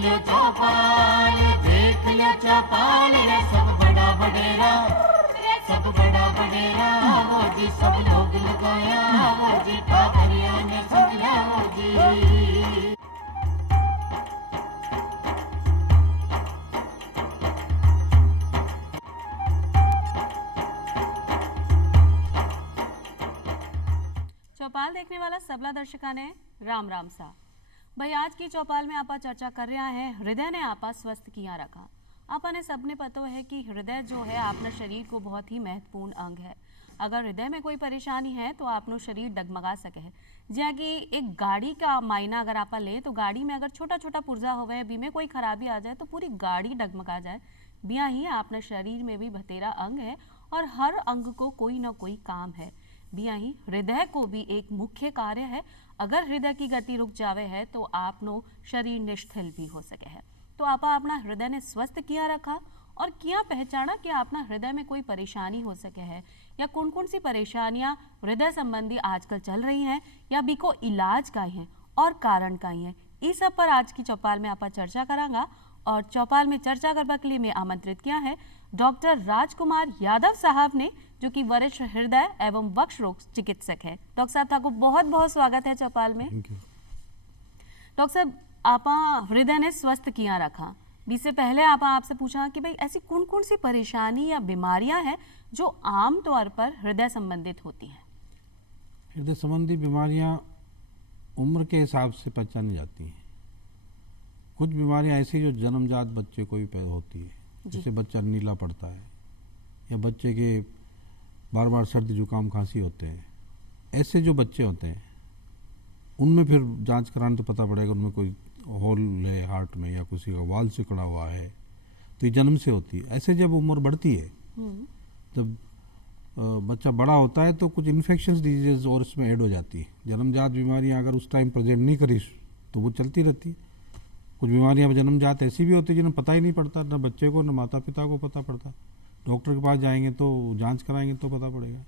लो चौपाल, देख लो चौपाल, रे सब बड़ा बडेरा, सब बड़ा बडेरा, वो जी सब लोग लगाया, वो जी ठाकरिया ने सदिया, वो जी। चौपाल देखने वाला सबला दर्शका ने राम राम सा। भाई आज की चौपाल में आपा चर्चा कर रहा है हृदय ने आपा स्वस्थ किया रखा। आपा ने सबने पता है कि हृदय जो है आपने शरीर को बहुत ही महत्वपूर्ण अंग है। अगर हृदय में कोई परेशानी है तो आपनो शरीर डगमगा सके है। जहाँ कि एक गाड़ी का मायना अगर आपा ले तो गाड़ी में अगर छोटा छोटा पुर्जा होवे बी में कोई खराबी आ जाए तो पूरी गाड़ी डगमगा जाए। बिया ही आपने शरीर में भी बतेरा अंग है और हर अंग को कोई ना कोई काम है। बिया ही हृदय को भी एक मुख्य कार्य है। अगर हृदय की गति रुक जावे है तो आपनो शरीर निश्चिल भी हो सके है। तो आपा अपना हृदय ने स्वस्थ किया रखा और किया पहचाना कि अपना हृदय में कोई परेशानी हो सके है या कौन कौन सी परेशानियां हृदय संबंधी आजकल चल रही हैं या बीको इलाज का है और कारण का ही है। इस सब पर आज की चौपाल में आपा चर्चा करांगा और चौपाल में चर्चा करने के लिए मैं आमंत्रित किया है डॉक्टर राजकुमार यादव साहब ने, जो कि वरिष्ठ हृदय एवं वक्ष रोग चिकित्सक है। डॉक्टर साहब आपको बहुत बहुत स्वागत है चौपाल में। डॉक्टर साहब आपा हृदय ने स्वस्थ किया रखा, इससे पहले आपा आपसे पूछा कि भाई ऐसी कौन कौन सी परेशानी या बीमारियां हैं जो आम तौर पर हृदय संबंधित होती हैं। हृदय संबंधी बीमारियां उम्र के हिसाब से पहचानी जाती हैं। कुछ बीमारियां ऐसी जो जन्मजात बच्चे को भी पैदा होती है, जैसे बच्चा नीला पड़ता है या बच्चे के बार बार सर्दी जुकाम खांसी होते हैं। ऐसे जो बच्चे होते हैं उनमें फिर जांच कराने तो पता पड़ेगा उनमें कोई होल है हार्ट में या किसी का वाल्व सिकुड़ा हुआ है, तो ये जन्म से होती है। ऐसे जब उम्र बढ़ती है, जब बच्चा बड़ा होता है तो कुछ इन्फेक्शंस डिजीजेज और इसमें ऐड हो जाती है। जन्मजात बीमारियां अगर उस टाइम प्रेजेंट नहीं करी तो वो चलती रहती है। कुछ बीमारियां जन्मजात ऐसी भी होती है जिन्हें पता ही नहीं पड़ता, न बच्चे को न माता पिता को पता पड़ता। डॉक्टर के पास जाएंगे तो जांच कराएंगे तो पता पड़ेगा।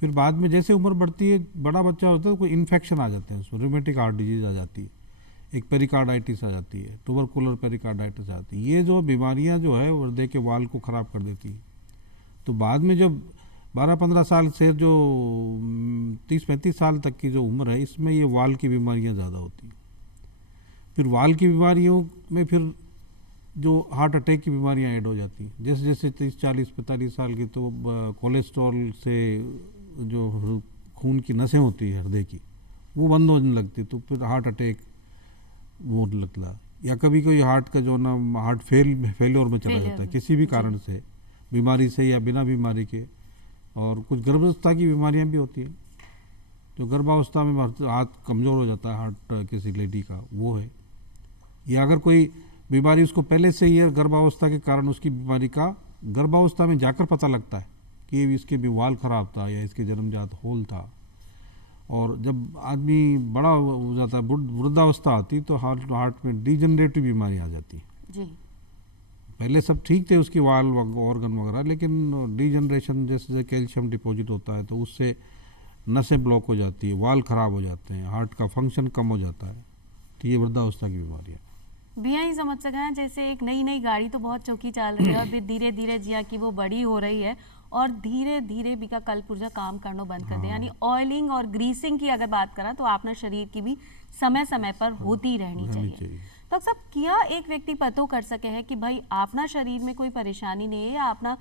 फिर बाद में जैसे उम्र बढ़ती है, बड़ा बच्चा होता है तो कोई इन्फेक्शन आ जाते हैं, उसमें रूमेटिक हार्ट डिजीज आ जाती है, एक पेरिकार्डाइटिस आ जाती है, ट्यूबरकुलर पेरिकार्डाइटिस आ जाती है। ये जो बीमारियां जो है हृदय के वाल्व को ख़राब कर देती है। तो बाद में जब 12-15 साल से जो 30-35 साल तक की जो उम्र है, इसमें ये वाल्व की बीमारियाँ ज़्यादा होती हैं। फिर वाल्व की बीमारियों में फिर जो हार्ट अटैक की बीमारियां ऐड हो जाती हैं। जैसे जैसे 30-40-45 साल की तो कोलेस्ट्रॉल से जो खून की नसें होती है हृदय की वो बंद होने लगती, तो फिर हार्ट अटैक वो लगता। या कभी कोई हार्ट का जो ना हार्ट फेलियर में चला जाता है किसी भी कारण से, बीमारी से या बिना बीमारी के। और कुछ गर्भावस्था की बीमारियां भी होती हैं, जो गर्भावस्था में हाथ कमज़ोर हो जाता है हार्ट किसी लेडी का, वो है। या अगर कोई बीमारी उसको पहले से ही गर्भावस्था के कारण उसकी बीमारी का गर्भावस्था में जाकर पता लगता है कि इसके भी वाल खराब था या इसके जन्मजात होल था। और जब आदमी बड़ा हो जाता है, वृद्धावस्था आती, तो हार्ट में डिजेनरेटिव बीमारी आ जाती है। पहले सब ठीक थे उसकी वाल ऑर्गन वगैरह, लेकिन डिजेनरेशन जैसे कैल्शियम डिपॉजिट होता है तो उससे नसें ब्लॉक हो जाती है, वाल खराब हो जाते हैं, हार्ट का फंक्शन कम हो जाता है। तो ये वृद्धावस्था की बीमारी है। भैया ही समझ सके हैं जैसे एक नई नई गाड़ी तो बहुत चौकी चल रही है और धीरे धीरे जिया की वो बड़ी हो रही है और धीरे धीरे भी का कल पुर्जा काम करना बंद कर दे। यानी ऑयलिंग और ग्रीसिंग की अगर बात करें तो आपने शरीर की भी समय समय पर होती रहनी चाहिए। तो सब क्या एक व्यक्ति पतो कर सके है कि भाई आपना शरीर में कोई परेशानी नहीं है या आपना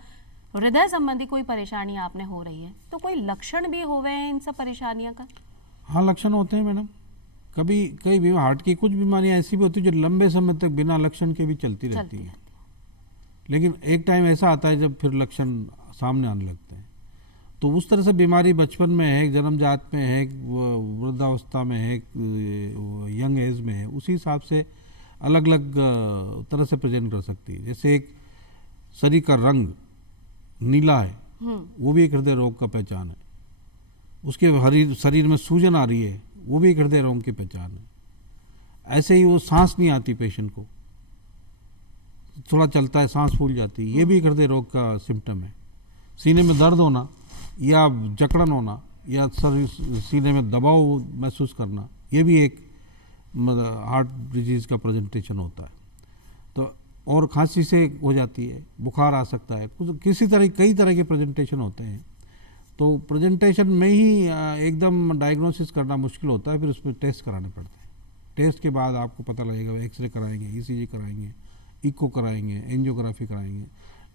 हृदय संबंधी कोई परेशानी आपने हो रही है, तो कोई लक्षण भी होवे हैं इन सब परेशानियों का? हाँ, लक्षण होते हैं मैडम। कभी कई भी हार्ट की कुछ बीमारियां ऐसी भी होती है जो लंबे समय तक बिना लक्षण के भी चलती रहती है, लेकिन एक टाइम ऐसा आता है जब फिर लक्षण सामने आने लगते हैं। तो उस तरह से बीमारी बचपन में है, जन्मजात में है, वृद्धावस्था में है, यंग एज में है, उसी हिसाब से अलग अलग तरह से प्रेजेंट कर सकती है। जैसे एक शरीर का रंग नीला है, वो भी एक हृदय रोग का पहचान है। उसके शरीर में सूजन आ रही है, वो भी एक हृदय रोग की पहचान है। ऐसे ही वो सांस नहीं आती पेशेंट को, थोड़ा चलता है सांस फूल जाती है, ये भी एक हृदय रोग का सिम्टम है। सीने में दर्द होना या जकड़न होना या सीने में दबाव महसूस करना, ये भी एक हार्ट डिजीज़ का प्रेजेंटेशन होता है। तो और खांसी से हो जाती है, बुखार आ सकता है, किसी तरह कई तरह के प्रेजेंटेशन होते हैं। तो प्रेजेंटेशन में ही एकदम डायग्नोसिस करना मुश्किल होता है, फिर उसमें टेस्ट कराने पड़ते हैं। टेस्ट के बाद आपको पता लगेगा, एक्सरे कराएंगे, ईसीजी कराएंगे, इको कराएंगे, एंजियोग्राफी कराएंगे।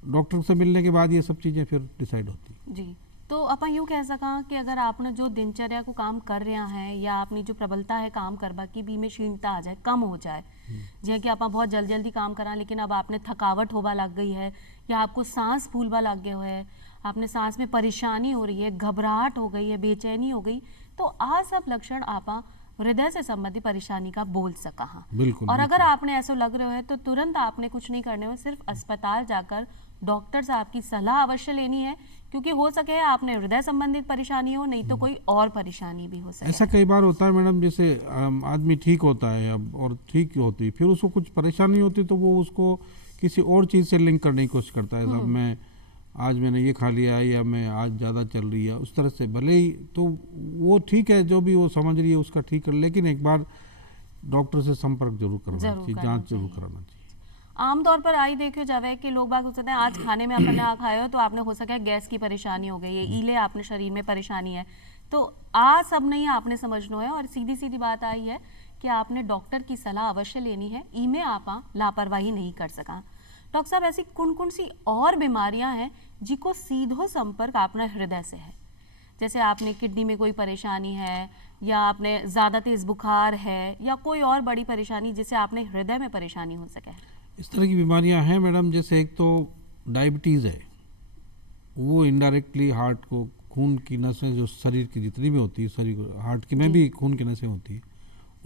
डॉक्टर से मिलने के बाद ये सब चीज़ें फिर डिसाइड होती हैं। जी, तो अपन यूँ कह सका कि अगर आपने जो दिनचर्या को काम कर रहा है या अपनी जो प्रबलता है काम करवा की भी में क्षीणता आ जाए, कम हो जाए, जैसे कि आप बहुत जल्दी जल्दी काम करा लेकिन अब आपने थकावट होवा लग गई है या आपको सांस फूलवा लग गया है, आपने सांस में परेशानी हो रही है, घबराहट हो गई है, बेचैनी हो गई, तो आ सब लक्षण आपा हृदय से संबंधी परेशानी का बोल सका। हाँ बिल्कुल। और अगर आपने ऐसा लग रहे हो तो तुरंत आपने कुछ नहीं करने में, सिर्फ अस्पताल जाकर डॉक्टर साहब की सलाह अवश्य लेनी है, क्योंकि हो सके आपने हृदय संबंधित परेशानी हो, नहीं तो कोई और परेशानी भी हो सके। ऐसा कई बार होता है मैडम, जैसे आदमी ठीक होता है अब और ठीक होती है, फिर उसको कुछ परेशानी होती है तो वो उसको किसी और चीज़ से लिंक करने की कोशिश करता है। सब मैं आज मैंने ये खा लिया या मैं आज ज़्यादा चल रही है, उस तरह से भले ही तो वो ठीक है, जो भी वो समझ रही है उसका ठीक कर, लेकिन एक बार डॉक्टर से संपर्क जरूर करना चाहिए, जांच जरूर कराना चाहिए। आमतौर पर आई देखियो जावे कि लोग बाग सोचते हैं आज खाने में अपन ना खाए हो तो आपने हो सके गैस की परेशानी हो गई है, इले आपने शरीर में परेशानी है, तो आ सब नहीं आपने समझना है। और सीधी सीधी बात आई है कि आपने डॉक्टर की सलाह अवश्य लेनी है, इमें आप लापरवाही नहीं कर सका। डॉक्टर साहब, ऐसी कौन कौन सी और बीमारियां हैं जिनको सीधो संपर्क अपना हृदय से है? जैसे आपने किडनी में कोई परेशानी है या आपने ज़्यादा तेज बुखार है या कोई और बड़ी परेशानी जिससे आपने हृदय में परेशानी हो सके? इस तरह की बीमारियां हैं मैडम, जैसे एक तो डायबिटीज़ है, वो इनडायरेक्टली हार्ट को, खून की नसें जो शरीर की जितनी भी होती है, शरीर हार्ट की में भी खून की नसें होती है,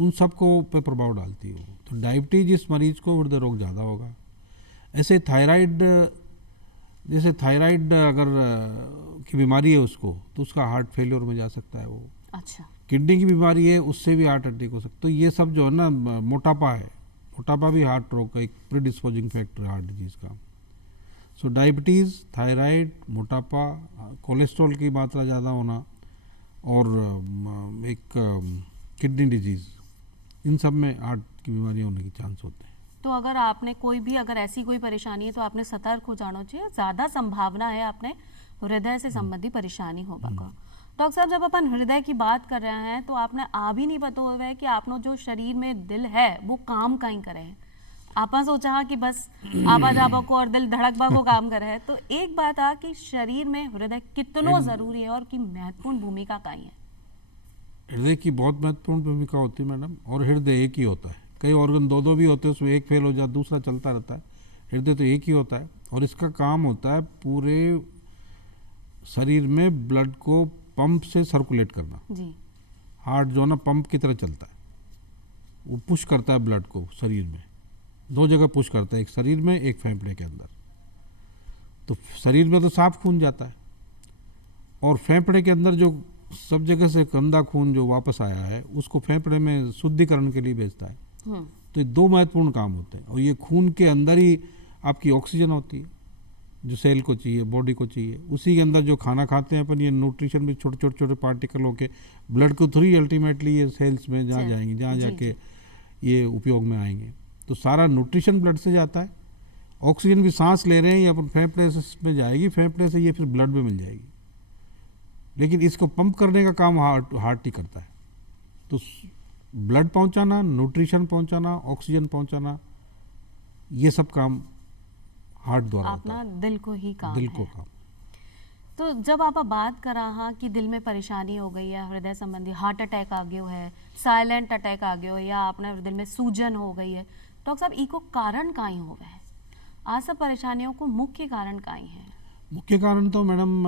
उन सबको पे प्रभाव डालती है वो। तो डायबिटीज इस मरीज को हृदय रोग ज़्यादा होगा। ऐसे थायराइड, जैसे थायराइड अगर की बीमारी है उसको, तो उसका हार्ट फेलियर में जा सकता है वो। अच्छा। किडनी की बीमारी है, उससे भी हार्ट अटैक हो सकता है। तो ये सब जो है ना, मोटापा है, मोटापा भी हार्ट रोग का एक प्रीडिस्पोजिंग फैक्टर है हार्ट डिजीज़ का। सो डायबिटीज़, थायराइड, मोटापा, कोलेस्ट्रॉल की मात्रा ज़्यादा होना और एक किडनी डिजीज़, इन सब में हार्ट की बीमारियाँ होने के चांस होते हैं। तो अगर आपने कोई भी अगर ऐसी कोई परेशानी है तो आपने सतर्क हो जाना चाहिए, ज़्यादा संभावना है आपने हृदय से संबंधी परेशानी होगा का। डॉक्टर साहब, जब अपन हृदय की बात कर रहे हैं तो आपने आ भी नहीं पता हुआ है कि आपनो जो शरीर में दिल है वो काम कहीं करे है। आपा सोचा कि बस आवा जावा को और दिल धड़कबा को काम करे है, तो एक बात आ कि शरीर में हृदय कितनो जरूरी है और की महत्वपूर्ण भूमिका कहीं है? हृदय की बहुत महत्वपूर्ण भूमिका होती है मैडम, और हृदय एक ही होता है। कई ऑर्गन दो दो भी होते हैं, उसमें एक फेल हो जाए दूसरा चलता रहता है। हृदय तो एक ही होता है और इसका काम होता है पूरे शरीर में ब्लड को पंप से सर्कुलेट करना। जी। हार्ट जो ना पंप की तरह चलता है, वो पुश करता है ब्लड को शरीर में, दो जगह पुश करता है, एक शरीर में एक फेफड़े के अंदर। तो शरीर में तो साफ खून जाता है और फेफड़े के अंदर जो सब जगह से गंदा खून जो वापस आया है उसको फेफड़े में शुद्धिकरण के लिए भेजता है। तो ये दो महत्वपूर्ण काम होते हैं और ये खून के अंदर ही आपकी ऑक्सीजन होती है जो सेल को चाहिए, बॉडी को चाहिए। उसी के अंदर जो खाना खाते हैं अपन, ये न्यूट्रिशन भी छोटे छोटे छोटे पार्टिकल होके ब्लड के थ्रू अल्टीमेटली ये सेल्स में जहाँ जाएंगे, जहाँ जाके ये उपयोग में आएंगे। तो सारा न्यूट्रिशन ब्लड से जाता है। ऑक्सीजन भी सांस ले रहे हैं ये अपन फेफड़े में जाएगी, फेफड़े से ये फिर ब्लड में मिल जाएगी, लेकिन इसको पंप करने का काम हार्ट ही करता है। तो ब्लड पहुंचाना, न्यूट्रिशन पहुंचाना, ऑक्सीजन पहुंचाना, ये सब काम हार्ट द्वारा होता है। दिल को ही काम दिल है। को काम। तो जब आप बात कर रहा कि दिल में परेशानी हो गई है, हृदय संबंधी हार्ट अटैक आ गया है, साइलेंट अटैक आ गया है या अपने दिल में सूजन हो गई है, डॉक्टर साहब इको कारण काई हो गए? आ सब परेशानियों को मुख्य कारण काई है? मुख्य कारण तो मैडम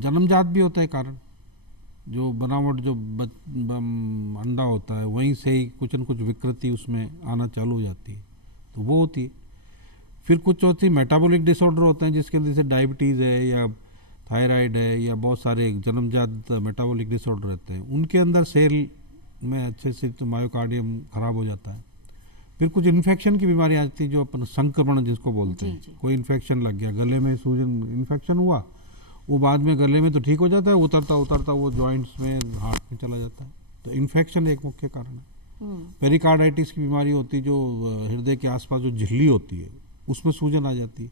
जन्मजात भी होता है कारण। जो बनावट जो अंडा होता है वहीं से ही कुछ न कुछ विकृति उसमें आना चालू हो जाती है, तो वो होती है। फिर कुछ होती है मेटाबॉलिक डिसऑर्डर होते हैं जिसके अंदर जैसे डायबिटीज़ है या थायराइड है या बहुत सारे जन्मजात मेटाबॉलिक डिसऑर्डर रहते हैं, उनके अंदर सेल में अच्छे से तो मायोकार्डियम खराब हो जाता है। फिर कुछ इन्फेक्शन की बीमारी आती है जो अपन संक्रमण जिसको बोलते हैं। कोई इन्फेक्शन लग गया, गले में सूजन इन्फेक्शन हुआ, वो बाद में गले में तो ठीक हो जाता है, उतरता उतरता वो जॉइंट्स में, हार्ट में चला जाता है। तो इन्फेक्शन एक मुख्य कारण है। पेरिकार्डाइटिस की बीमारी होती है, जो हृदय के आसपास जो झिल्ली होती है उसमें सूजन आ जाती है।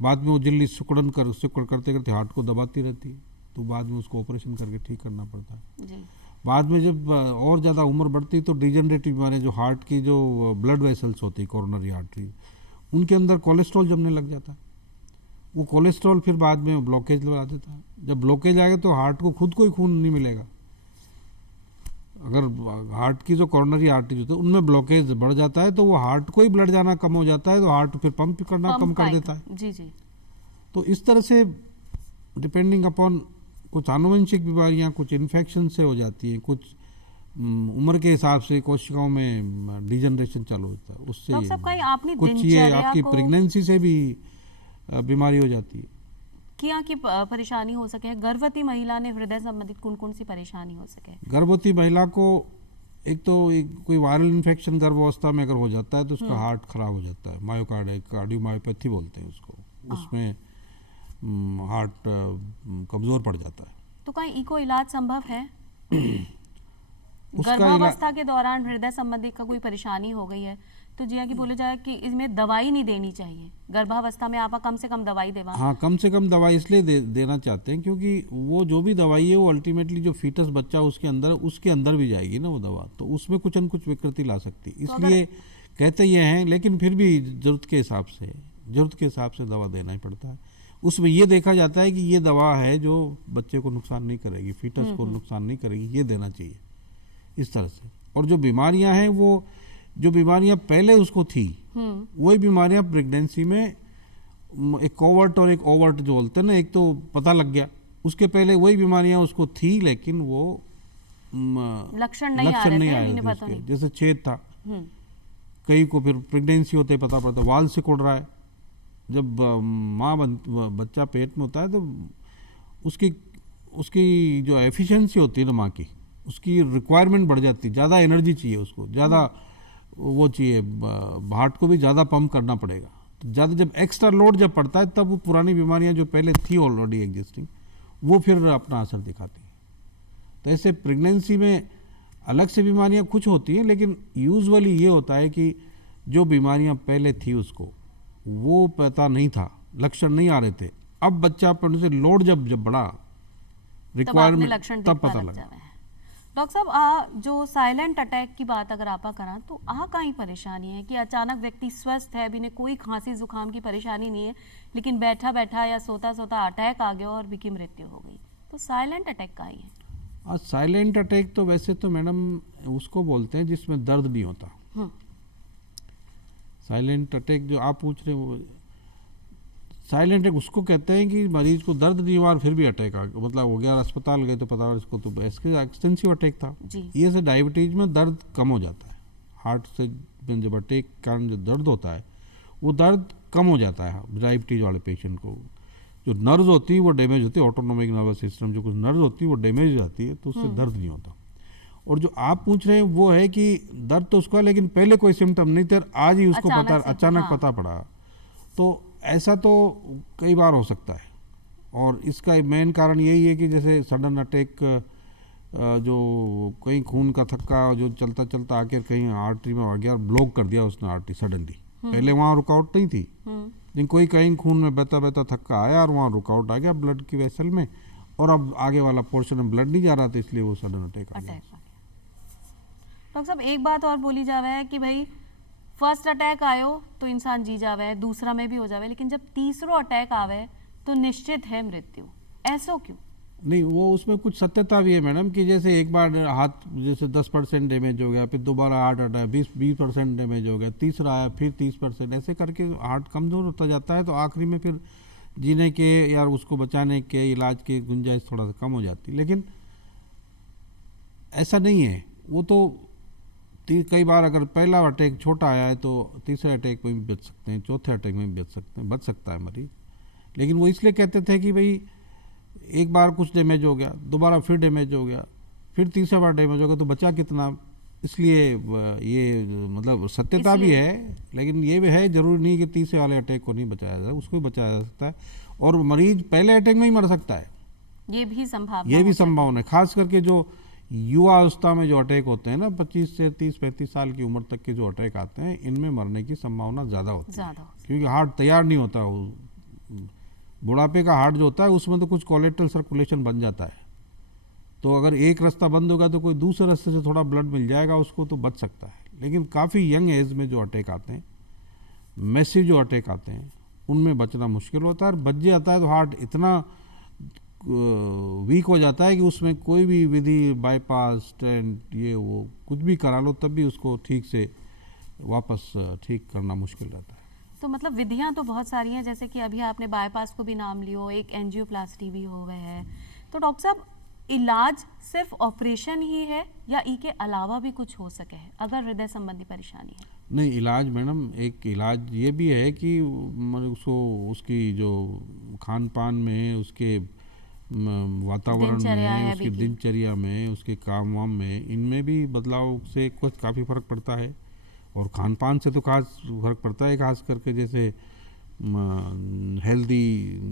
बाद में वो झिल्ली सिकुड़न करते करते हार्ट को दबाती रहती है, तो बाद में उसको ऑपरेशन करके ठीक करना पड़ता है। जी। बाद में जब और ज़्यादा उम्र बढ़ती तो डिजेनरेटिव बीमारियाँ, जो हार्ट की जो ब्लड वेसल्स होती है, कोरोनरी आर्टरी, उनके अंदर कोलेस्ट्रॉल जमने लग जाता है। वो कोलेस्ट्रॉल फिर बाद में ब्लॉकेज लगा देता है। जब ब्लॉकेज आएगा तो हार्ट को खुद को ही खून नहीं मिलेगा। अगर हार्ट की जो कोरोनरी आर्टरी होती है उनमें ब्लॉकेज बढ़ जाता है तो वो हार्ट को ही ब्लड जाना कम हो जाता है, तो हार्ट फिर पंप करना कम कर देता है। जी जी। तो इस तरह से डिपेंडिंग अपॉन कुछ आनुवंशिक बीमारियां कुछ इन्फेक्शन से हो जाती हैं, कुछ उम्र के हिसाब से कोशिकाओं में डिजनरेशन चालू होता है, उससे डॉक्टर साहब, कहीं आपने कुछ ये दिनचर्या आपकी को प्रेगनेंसी से भी बीमारी हो जाती है। क्या की परेशानी हो सके? गर्भवती महिला ने हृदय संबंधित कौन कौन सी परेशानी हो सके? गर्भवती महिला को एक तो कोई वायरल इन्फेक्शन गर्भावस्था में अगर हो जाता है तो उसका हार्ट खराब हो जाता है, कार्डियोमायोपैथी बोलते हैं उसको, उसमें हार्ट कमजोर पड़ जाता है। तो कहीं इको इलाज संभव है? उसका गर्भावस्था के दौरान हृदय संबंधी का कोई परेशानी हो गई है तो जी कि बोले जाए कि इसमें दवाई नहीं देनी चाहिए, गर्भावस्था में आप कम से कम दवाई देवा। हाँ, कम से कम दवाई इसलिए देना चाहते हैं क्योंकि वो जो भी दवाई है वो अल्टीमेटली जो फीटस बच्चा उसके अंदर भी जाएगी ना वो दवा, तो उसमें कुछ न कुछ विकृति ला सकती है। इसलिए कहते ये हैं, लेकिन फिर भी जरूरत के हिसाब से दवा देना ही पड़ता है। उसमें ये देखा जाता है कि ये दवा है जो बच्चे को नुकसान नहीं करेगी, फीटस को नुकसान नहीं करेगी, ये देना चाहिए इस तरह से। और जो बीमारियां हैं वो जो बीमारियां पहले उसको थी वही बीमारियां प्रेगनेंसी में एक कोवर्ट और एक ओवर्ट जो बोलते हैं ना, एक तो पता लग गया, उसके पहले वही बीमारियां उसको थी लेकिन वो लक्षण नहीं आ रहे थे, जैसे छेद था, कई को फिर प्रेगनेंसी होते पता पड़ता वाल सिकुड़ रहा है। जब माँ बच्चा पेट में होता है तो उसकी जो एफिशिएंसी होती है ना माँ की, उसकी रिक्वायरमेंट बढ़ जाती है, ज़्यादा एनर्जी चाहिए उसको, ज़्यादा वो चाहिए, हार्ट को भी ज़्यादा पंप करना पड़ेगा। तो ज़्यादा जब एक्स्ट्रा लोड जब पड़ता है तब वो पुरानी बीमारियां जो पहले थी ऑलरेडी एग्जिस्टिंग वो फिर अपना असर दिखाती हैं। तो ऐसे प्रेगनेंसी में अलग से बीमारियां कुछ होती हैं, लेकिन यूजुअली ये होता है कि जो बीमारियां पहले थी उसको वो पता नहीं था, लक्षण नहीं आ रहे थे, अब बच्चा पड़ने से लोड जब बढ़ा रिक्वायरमेंट तब पता लगा। डॉक्टर साहब, जो साइलेंट अटैक की बात अगर आप करा तो कहीं परेशानी है कि अचानक व्यक्ति स्वस्थ है, अभी ने कोई खांसी जुकाम की परेशानी नहीं है, लेकिन बैठा बैठा या सोता सोता अटैक आ गया और बिकी मृत्यु हो गई, तो साइलेंट अटैक का ही है? साइलेंट अटैक तो वैसे तो मैडम उसको बोलते हैं जिसमें दर्द नहीं होता। साइलेंट अटैक जो आप पूछ रहे हो, साइलेंट अटैक उसको कहते हैं कि मरीज को दर्द नहीं हुआ फिर भी अटैक आ गया, मतलब हो गया, अस्पताल गए तो पता इसको तो एक्सटेंसिव अटैक था। ये से डायबिटीज में दर्द कम हो जाता है, हार्ट से जब अटैक के कारण जो दर्द होता है वो दर्द कम हो जाता है डायबिटीज वाले पेशेंट को। जो नर्व्स होती है वो डैमेज होती है, ऑटोनोमिक नर्वस सिस्टम जो कुछ नर्व्स होती है वो डैमेज हो जाती है, तो उससे दर्द नहीं होता। और जो आप पूछ रहे हैं वो है कि दर्द तो उसका, लेकिन पहले कोई सिम्टम नहीं थे, आज ही उसको अचानक पता पड़ा, तो ऐसा तो कई बार हो सकता है। और इसका मेन कारण यही है कि जैसे सडन अटैक, जो कहीं खून का थक्का जो चलता चलता आकर कहीं आर्टरी में आ गया, ब्लॉक कर दिया उसने आर्टरी सडनली, पहले वहाँ रुकावट नहीं थी, लेकिन कोई कहीं खून में बहता बहता थक्का आया और वहाँ रुकावट आ गया ब्लड की वेसल में, और अब आगे वाला पोर्शन में ब्लड नहीं जा रहा था, इसलिए वो सडन अटैक आ गया। डॉक्टर साहब, एक बात और बोली जावे है कि भाई फर्स्ट अटैक आयो तो इंसान जी जावे, दूसरा में भी हो जावे, लेकिन जब तीसरो अटैक आवे तो निश्चित है मृत्यु, ऐसा क्यों? नहीं, वो उसमें कुछ सत्यता भी है मैडम कि जैसे एक बार हाथ जैसे 10% डैमेज हो गया, फिर दोबारा हार्ट अटैक 20% डैमेज हो गया, तीसरा आया फिर 30%, ऐसे करके हार्ट कमज़ोर होता जाता है, तो आखिरी में फिर जीने के या उसको बचाने के इलाज की गुंजाइश थोड़ा सा कम हो जाती है। लेकिन ऐसा नहीं है, वो तो कई बार अगर पहला अटैक छोटा आया है तो तीसरे अटैक में भी बच सकते हैं, चौथे अटैक में भी बच सकता है मरीज। लेकिन वो इसलिए कहते थे कि भाई एक बार कुछ डैमेज हो गया, दोबारा फिर डैमेज हो गया, फिर तीसरा बार डैमेज हो गया, तो बचा कितना, इसलिए ये मतलब सत्यता भी है, लेकिन ये भी है जरूरी नहीं कि तीसरे वाले अटैक को नहीं बचाया जाए, उसको भी बचाया जा सकता है, और मरीज पहले अटैक में ही मर सकता है, ये भी संभावना है। खास करके जो युवावस्था में जो अटैक होते हैं ना, 25 से 30-35 साल की उम्र तक के जो अटैक आते हैं, इनमें मरने की संभावना ज़्यादा होती है, ज़्यादा क्योंकि हार्ट तैयार नहीं होता। बुढ़ापे का हार्ट जो होता है उसमें तो कुछ कोलेट्रल सर्कुलेशन बन जाता है, तो अगर एक रास्ता बंद होगा तो कोई दूसरे रास्ते से थोड़ा ब्लड मिल जाएगा उसको, तो बच सकता है। लेकिन काफ़ी यंग एज में जो अटैक आते हैं, मैसिव जो अटैक आते हैं, उनमें बचना मुश्किल होता है। और बच जाता है तो हार्ट इतना वीक हो जाता है कि उसमें कोई भी विधि, बाईपास, स्टेंट, ये वो कुछ भी करा लो तब भी उसको ठीक से वापस ठीक करना मुश्किल रहता है। तो मतलब विधियां तो बहुत सारी हैं, जैसे कि अभी आपने बाईपास को भी नाम लियो, एक एंजियोप्लास्टी भी हो गए है। तो डॉक्टर साहब, इलाज सिर्फ ऑपरेशन ही है या इसके अलावा भी कुछ हो सके है अगर हृदय संबंधी परेशानी है? नहीं, इलाज मैडम, एक इलाज ये भी है कि उसको उसकी जो खान पान में, उसके वातावरण में, उसकी दिनचर्या में, उसके काम वाम में, इनमें भी बदलाव से कुछ काफ़ी फ़र्क पड़ता है। और खान पान से तो खास फर्क पड़ता है, खास करके जैसे हेल्दी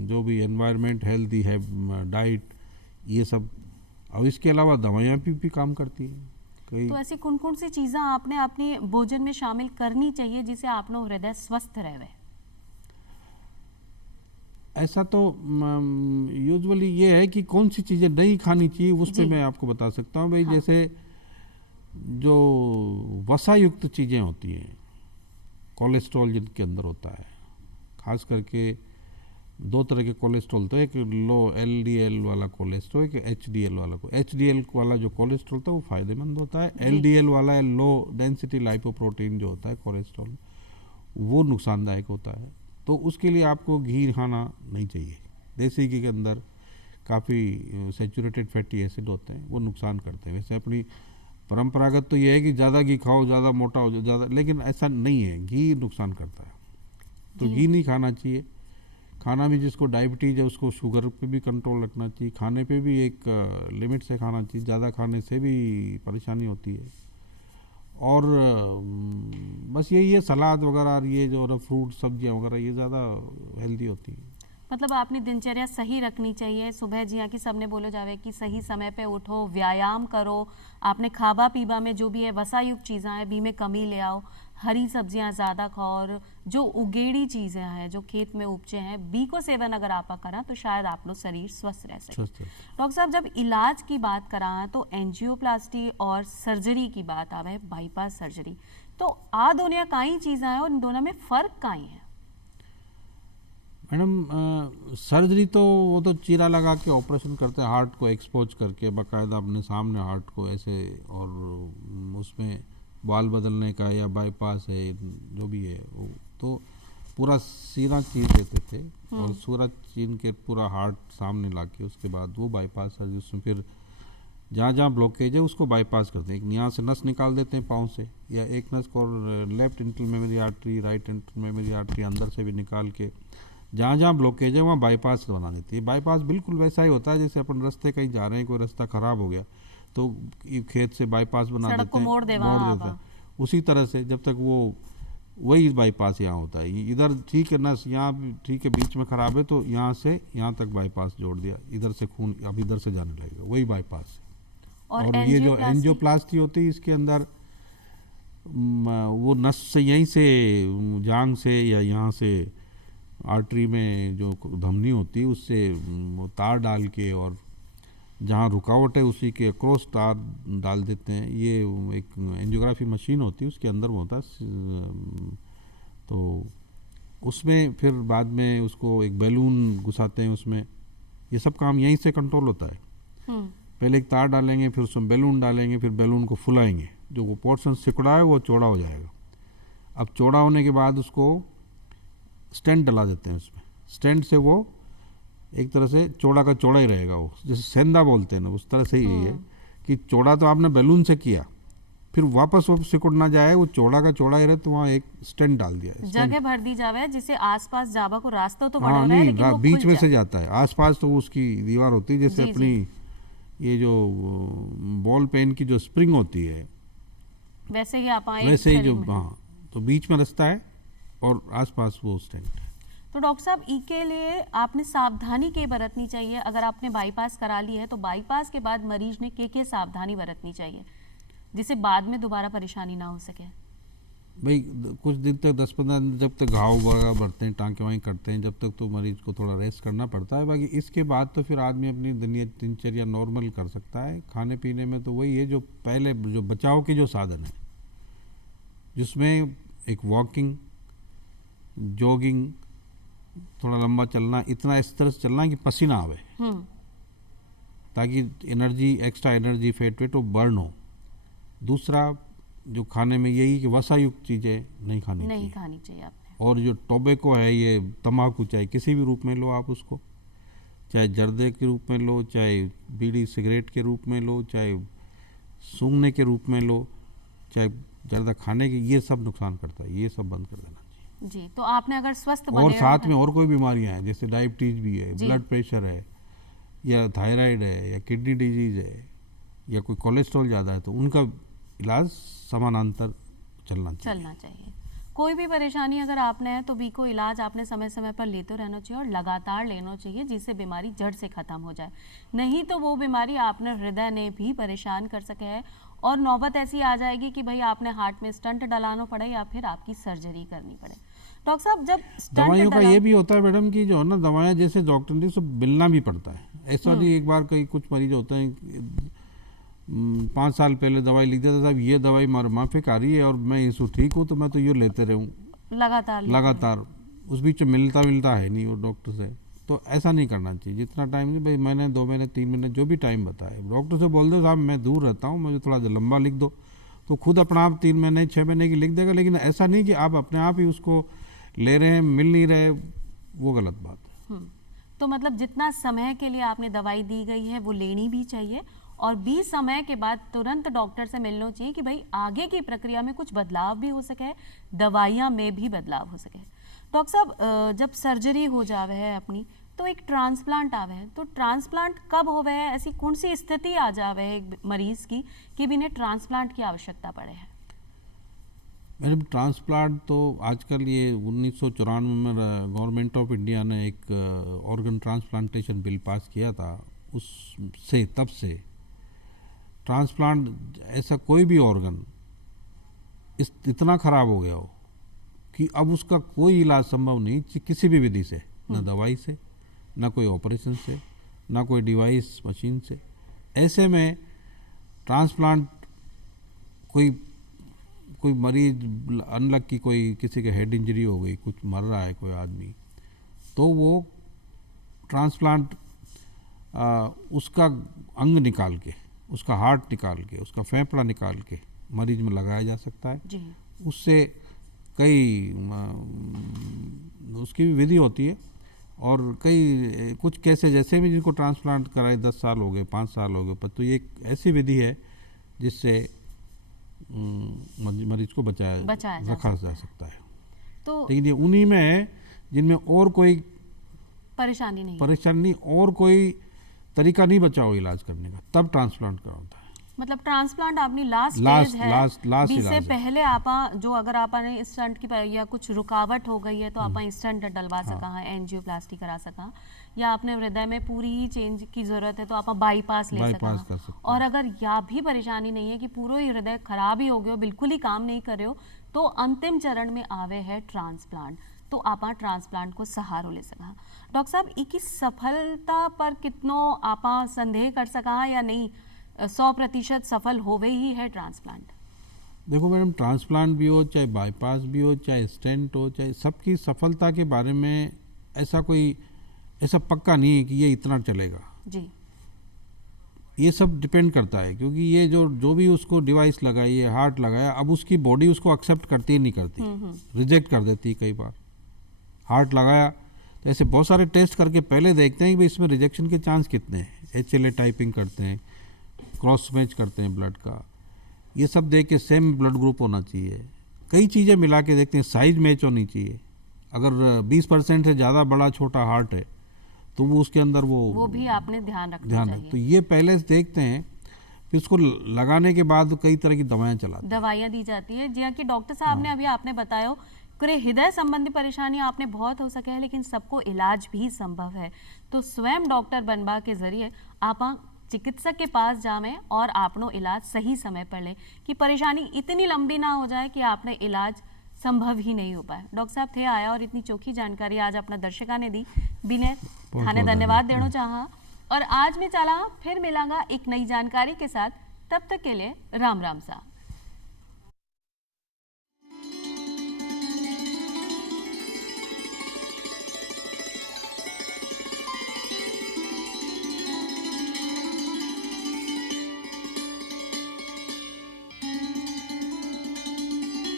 जो भी एनवायरनमेंट, हेल्दी है डाइट, ये सब। और इसके अलावा दवाइयाँ भी काम करती हैं कई। तो ऐसी कौन कौन सी चीज़ें आपने अपने भोजन में शामिल करनी चाहिए जिससे आपनो हृदय स्वस्थ रहे? ऐसा तो यूजुअली ये है कि कौन सी चीज़ें नहीं खानी चाहिए, उस पर मैं आपको बता सकता हूँ भाई। हाँ। जैसे जो वसा युक्त चीज़ें होती हैं, कोलेस्ट्रॉल जिनके अंदर होता है, खास करके दो तरह के कोलेस्ट्रॉल होते हैं, एक लो LDL वाला कोलेस्ट्रॉल, एक HDL वाला। HDL वाला जो कोलेस्ट्रॉल होता है वो फ़ायदेमंद होता है, LDL वाला लो डेंसिटी लाइपोप्रोटीन जो होता है कोलेस्ट्रॉल, वो नुकसानदायक होता है। तो उसके लिए आपको घी खाना नहीं चाहिए। देसी घी के अंदर काफ़ी सेचुरेटेड फैटी एसिड होते हैं, वो नुकसान करते हैं। वैसे अपनी परंपरागत तो ये है कि ज़्यादा घी खाओ, ज़्यादा मोटा हो जाओ, ज़्यादा, लेकिन ऐसा नहीं है, घी नुकसान करता है, तो घी नहीं खाना चाहिए। खाना भी, जिसको डायबिटीज़ है उसको शुगर पे भी कंट्रोल रखना चाहिए, खाने पे भी एक लिमिट से खाना चाहिए, ज़्यादा खाने से भी परेशानी होती है। और बस यही है, सलाद वगैरह, ये जो फ्रूट सब्जियां वगैरह, ये ज़्यादा हेल्दी होती है। मतलब आपने दिनचर्या सही रखनी चाहिए। सुबह जिया कि सबने बोलो जावे कि सही समय पे उठो, व्यायाम करो, आपने खाबा पीबा में जो भी है वसा युक्त चीज़ें हैं भी में कमी ले आओ, हरी सब्जियां ज़्यादा खाओ, और जो उगेड़ी चीज़ें हैं जो खेत में उपजे हैं बी को सेवन अगर आप करा तो शायद आप लोग शरीर स्वस्थ रह सके। डॉक्टर साहब, जब इलाज की बात करा तो एंजियोप्लास्टी और सर्जरी की बात आवे, बाईपास सर्जरी, तो आ दोनों काई चीज़ें हैं और इन दोनों में फ़र्क काई है? मैडम, सर्जरी तो वो तो चीरा लगा के ऑपरेशन करते हैं, हार्ट को एक्सपोज करके बाकायदा अपने सामने हार्ट को ऐसे, और उसमें बाल बदलने का, या बाईपास है जो भी है, वो तो पूरा सीना चीर देते थे और सूरज चीन के पूरा हार्ट सामने ला के उसके बाद वो बाईपास सर्जरी, उसमें फिर जहाँ जहाँ ब्लॉकेज है उसको बाईपास करते हैं। यहाँ से नस निकाल देते हैं पाँव से, या एक नस को left इंटरल memory artery, right इंटरल memory artery अंदर से भी निकाल के जहाँ जहाँ ब्लॉकेज है वहाँ बाईपास बना देती है। बाईपास बिल्कुल वैसा ही होता है जैसे अपन रास्ते कहीं जा रहे हैं, कोई रास्ता ख़राब हो गया तो खेत से बाईपास बना देते हैं, मोड़ देते हैं, उसी तरह से जब तक वो वही बाईपास यहाँ होता है। इधर ठीक है, नस यहाँ ठीक है, बीच में ख़राब है तो यहाँ से यहाँ तक बाईपास जोड़ दिया, इधर से खून अब इधर से जाने लगेगा, वही बाईपास। और ये जो एंजियोप्लास्टी होती है इसके अंदर वो नस से यहीं से जांग से या यहाँ से आर्टरी में जो धमनी होती है उससे वो तार डाल के और जहाँ रुकावट है उसी के अक्रॉस तार डाल देते हैं। ये एक एंजियोग्राफी मशीन होती है, उसके अंदर वो होता है, तो उसमें फिर बाद में उसको एक बैलून घुसाते हैं उसमें। ये सब काम यहीं से कंट्रोल होता है। पहले एक तार डालेंगे, फिर उसमें बैलून डालेंगे, फिर बैलून को फुलाएंगे, जो वो पोर्शन सिकुड़ा है वो चौड़ा हो जाएगा। अब चौड़ा होने के बाद उसको स्टेंट डला देते हैं उसमें। स्टेंट से वो एक तरह से चौड़ा का चौड़ा ही रहेगा, वो जैसे सेंधा बोलते हैं ना, उस तरह से ही है कि चौड़ा तो आपने बैलून से किया, फिर वापस वो सिकुड़ ना जाए, वो चौड़ा का चौड़ा ही रहे, तो वहाँ एक स्टेंट डाल दिया है। जगह भर दी जावे जिससे आसपास जावा को रास्ता तो बड़ा है, लेकिन वो बीच में से जाता है, आसपास तो उसकी दीवार होती है, जैसे अपनी ये जो बॉल पेन की जो स्प्रिंग होती है वैसे ही आप वैसे ही जो, हाँ, तो बीच में रास्ता है और आसपास वो स्टेंट है। तो डॉक्टर साहब के लिए आपने सावधानी के बरतनी चाहिए, अगर आपने बाईपास करा ली है तो बाईपास के बाद मरीज ने के सावधानी बरतनी चाहिए जिससे बाद में दोबारा परेशानी ना हो सके? भाई कुछ दिन तक 10-15 दिन जब तक घाव वगैरह बढ़ते हैं, टाँके वाँके करते हैं, जब तक तो मरीज को थोड़ा रेस्ट करना पड़ता है। बाकी इसके बाद तो फिर आदमी अपनी दिनचर्या नॉर्मल कर सकता है। खाने पीने में तो वही है जो पहले जो बचाव के जो साधन है, जिसमें एक वॉकिंग, जॉगिंग, थोड़ा लंबा चलना, इतना इस तरह से चलना कि पसीना आवे, ताकि एनर्जी, एक्स्ट्रा एनर्जी, फैट वो बर्न हो। दूसरा जो खाने में यही कि वसा युक्त चीज़ें नहीं खानी चाहिए आपने। और जो टोबैको है, ये तम्बाकू, चाहे किसी भी रूप में लो आप उसको, चाहे जर्दे के रूप में लो, चाहे बीड़ी सिगरेट के रूप में लो, चाहे सूंघने के रूप में लो, चाहे जर्दा खाने के, ये सब नुकसान करता है, ये सब बंद कर देना चाहिए जी। तो आपने अगर स्वस्थ और साथ में और कोई बीमारियां हैं जैसे डायबिटीज भी है, ब्लड प्रेशर है, या थायराइड है, या किडनी डिजीज है, या कोई कोलेस्ट्रॉल ज़्यादा है, तो उनका इलाज समानांतर चलना चाहिए। कोई भी परेशानी अगर आपने है तो बी को इलाज आपने समय समय पर लेते रहना चाहिए और लगातार लेना चाहिए, जिससे बीमारी जड़ से खत्म हो जाए। नहीं तो वो बीमारी आपने हृदय ने भी परेशान कर सके है और नौबत ऐसी आ जाएगी कि भाई आपने हार्ट में स्टंट डलाना पड़े या फिर आपकी सर्जरी करनी पड़े। डॉक्टर साहब, जब दवाइयों का ये भी होता है मैडम कि जो है ना, दवाएं जैसे डॉक्टर ने सब मिलना भी पड़ता है। ऐसा नहीं एक बार कई कुछ मरीज होते हैं 5 साल पहले दवाई लिख देता, साहब ये दवाई माफिक आ रही है और मैं इसको ठीक हूँ तो मैं तो ये लेते रहूँ लगातार, उस बीच में मिलता है नहीं वो डॉक्टर से। तो ऐसा नहीं करना चाहिए। जितना टाइम, भाई महीने 2 महीने 3 महीने जो भी टाइम बताए, डॉक्टर से बोल दो साहब मैं दूर रहता हूँ, मुझे थोड़ा लंबा लिख दो, तो खुद अपना आप 3 महीने 6 महीने की लिख देगा। लेकिन ऐसा नहीं कि आप अपने आप ही उसको ले रहे हैं, मिल नहीं रहे, वो गलत बात है। तो मतलब जितना समय के लिए आपने दवाई दी गई है वो लेनी भी चाहिए और 20 समय के बाद तुरंत डॉक्टर से मिलना चाहिए कि भाई आगे की प्रक्रिया में कुछ बदलाव भी हो सके, दवाइयाँ में भी बदलाव हो सके। डॉक्टर साहब, जब सर्जरी हो जावे है अपनी तो एक ट्रांसप्लांट आवे है, तो ट्रांसप्लांट कब होवे है? ऐसी कौन सी स्थिति आ जावे है एक मरीज की कि इन्हें ट्रांसप्लांट की आवश्यकता पड़े है? मैडम ट्रांसप्लांट तो आजकल ये 1994 में गवर्नमेंट ऑफ इंडिया ने एक ऑर्गन ट्रांसप्लांटेशन बिल पास किया था। उससे तब से ट्रांसप्लांट, ऐसा कोई भी ऑर्गन इतना खराब हो गया हो कि अब उसका कोई इलाज संभव नहीं किसी भी विधि से, न दवाई से, न कोई ऑपरेशन से, न कोई डिवाइस मशीन से। ऐसे में ट्रांसप्लांट कोई मरीज अनलकी, कोई किसी के हेड इंजरी हो गई, कुछ मर रहा है कोई आदमी, तो वो ट्रांसप्लांट उसका अंग निकाल के, उसका हार्ट निकाल के, उसका फेफड़ा निकाल के मरीज में लगाया जा सकता है जी। उससे कई उसकी भी विधि होती है और कई कुछ कैसे जैसे भी जिनको ट्रांसप्लांट कराए 10 साल हो गए, 5 साल हो गए, पर तो ये एक ऐसी विधि है जिससे मरीज को रखा जा सकता है। तो लेकिन ये उन्हीं में है जिनमें और कोई परेशानी नहीं और कोई तरीका नहीं बचा हो इलाज करने का, तब ट्रांसप्लांट कराता है। मतलब ट्रांसप्लांट आपने लास्ट से पहले आपा जो अगर आपने स्टंट की या कुछ रुकावट हो गई है तो आप स्टंट डलवा सका है, एंजियोप्लास्टी करा सका, या आपने हृदय में पूरी ही चेंज की जरूरत है तो आप बाईपास ले सका। और अगर यह भी परेशानी नहीं है कि पूरा ही हृदय खराब ही हो गया, बिल्कुल ही काम नहीं कर रहे हो, तो अंतिम चरण में आवे है ट्रांसप्लांट, तो आप ट्रांसप्लांट को सहारो ले सका। डॉक्टर साहब, इसकी सफलता पर कितनो आप संदेह कर सका या नहीं? 100% सफल होवे ही है ट्रांसप्लांट? देखो मैडम, ट्रांसप्लांट भी हो, चाहे बाईपास भी हो, चाहे स्टेंट हो, चाहे सबकी सफलता के बारे में ऐसा पक्का नहीं है कि ये इतना चलेगा जी। ये सब डिपेंड करता है, क्योंकि ये जो भी उसको डिवाइस लगाई है, हार्ट लगाया, अब उसकी बॉडी उसको एक्सेप्ट करती ही नहीं करती, रिजेक्ट कर देती है कई बार। हार्ट लगाया तो ऐसे बहुत सारे टेस्ट करके पहले देखते हैं कि भाई इसमें रिजेक्शन के चांस कितने हैं, HLA टाइपिंग करते हैं, क्रॉस मैच करते हैं ब्लड का, ये सब देख के सेम ब्लड ग्रुप होना चाहिए, कई चीज़ें मिला के देखते हैं, साइज मैच होनी चाहिए। अगर 20% से ज़्यादा बड़ा छोटा हार्ट है तो वो उसके अंदर वो भी आपने ध्यान रखना चाहिए। तो ये पहले से देखते हैं, फिर उसको लगाने के बाद कई तरह की दवाइयाँ दी जाती है। जी, कि डॉक्टर साहब ने अभी आपने बताया करे हृदय संबंधी परेशानी आपने बहुत हो सके है, लेकिन सबको इलाज भी संभव है। तो स्वयं डॉक्टर बनबा के जरिए आप चिकित्सक के पास जावें और आपनो इलाज सही समय पर लें कि परेशानी इतनी लंबी ना हो जाए कि आपने इलाज संभव ही नहीं हो पाए। डॉक्टर साहब थे आया और इतनी चोखी जानकारी आज अपना दर्शका ने दी, बिने थाने धन्यवाद देना चाहा। और आज मैं चला फिर मिलांगा एक नई जानकारी के साथ, तब तक के लिए राम राम सा।